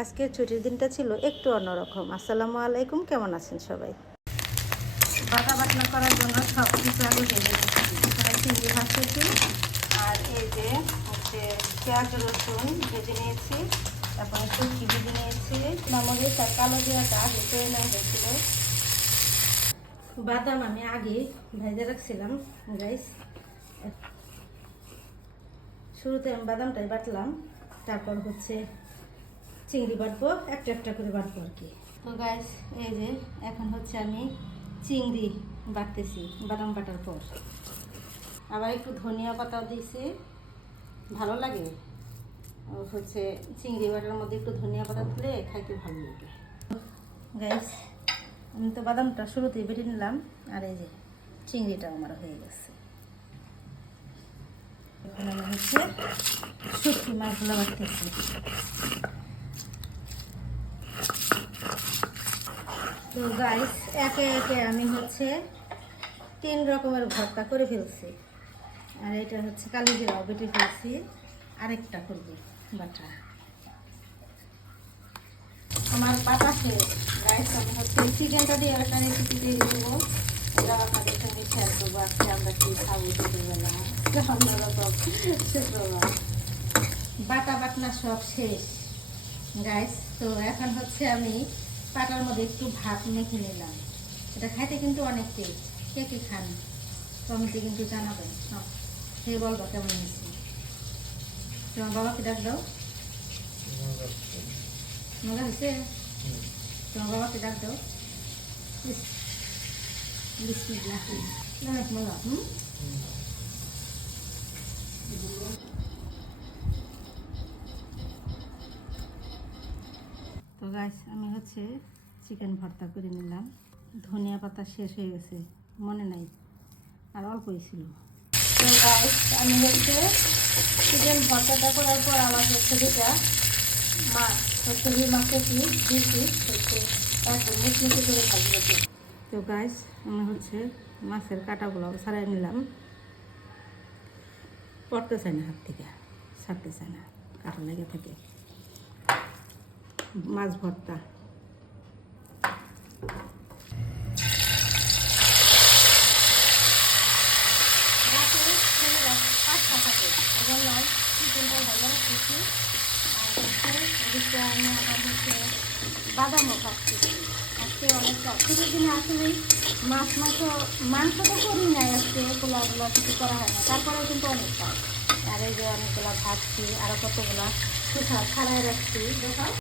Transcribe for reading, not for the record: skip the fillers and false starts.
আজকের ছুটির দিনটা ছিল একটু অন্যরকম। আসসালামু আলাইকুম, কেমন আছেন সবাই? বাটা বাটনা করার জন্য সব কিছু আগে ভেজে নিচ্ছি। এখানে চিংড়ি ভাজতেছি, আর এই যে হচ্ছে পেঁয়াজ রসুন ভেজে নিয়েছি, তারপরে শুটকি ভেজে নিয়েছি, মরিচ আর কালো জিরাটা আগে করে নেওয়া হয়েছিল। বাদাম আমি আগে ভেজে রাখছিলাম গাইস। শুরুতে আমি বাদামটাই বাটলাম, তারপর হচ্ছে চিংড়ি বাটবো, একটা একটা করে বাটবো আর কি। তো গাইস এই যে এখন হচ্ছে আমি চিংড়ি বাটতেছি বাদাম বাটার পর। আবার একটু ধনিয়া পাতাও দিয়েছি, ভালো লাগে। হচ্ছে চিংড়ি বাটার মধ্যে একটু ধনিয়া পাতা দিলে খাইতে ভালো লাগে। গাইস আমি তো বাদামটা শুরুতেই বেটে নিলাম, আর এই যে চিংড়িটা আমার হয়ে গেছে। এখন আমি হচ্ছে শুটকি মাছগুলো বাটতেছি। তো গাইস একে একে আমি হচ্ছে 3 রকমের ভর্তা করে ফেলছি, আর এটা হচ্ছে কালো জিরাও বেটে ফেলছি, আরেকটা করবো বাটা। আমার বাটা শেষ গাইস। আমি হচ্ছে চিকেনটা দিয়ে একটা রেসিপি দিয়ে দেবো, এটা আপনাদের সঙ্গে শেয়ার করবো। আজকে আমরা কি খাবো দুপুরবেলা, অন্যরকম শুক্রবার। বাটা বাটনা সব শেষ গাইস। তো এখন হচ্ছে আমি পাটার মধ্যে একটু ভাত মেখে নিলাম। এটা খাইতে কিন্তু অনেক টেস্ট। কে কে খান কমেন্টে কিন্তু জানাবেন, সে বলবো কেমন হয়েছে। তোমার বাবাকে ডাক দাও, মজা হয়েছে? তোমার বাবাকে ডাক দাও। অনেক মজা। তো গাইস আমি হচ্ছে চিকেন ভর্তা করে নিলাম। ধনিয়া পাতা শেষ হয়ে গেছে, মনে নাই, আর অল্পই ছিল। তো গাইস আমি হচ্ছে চিকেন ভর্তাটা করার পর আমার হচ্ছে যেটা মাছ হচ্ছে রুই মাছের পিস দিয়েছি, হচ্ছে একদম মুচমুচে করে ভাজবে। তো গাইস আমি হচ্ছে মাছের কাঁটাগুলো ছাড়াই নিলাম। পড়তে চায় না হাত থেকে, ছাড়তে চায় না, কাঁটা লেগে থাকে। মাছ ভর্তা বাদামও খাচ্ছি আজকে অনেকটা। ছুটির দিনে আসলে মাংস তো করি নাই, আজকে পোলাগুলো কিছু করা হয় না, তারপরেও কিন্তু অনেক কাজ। আর এই যে অনেকগুলো ভাজছি, আরও কতগুলো শুকা ছাড়াই রাখছি।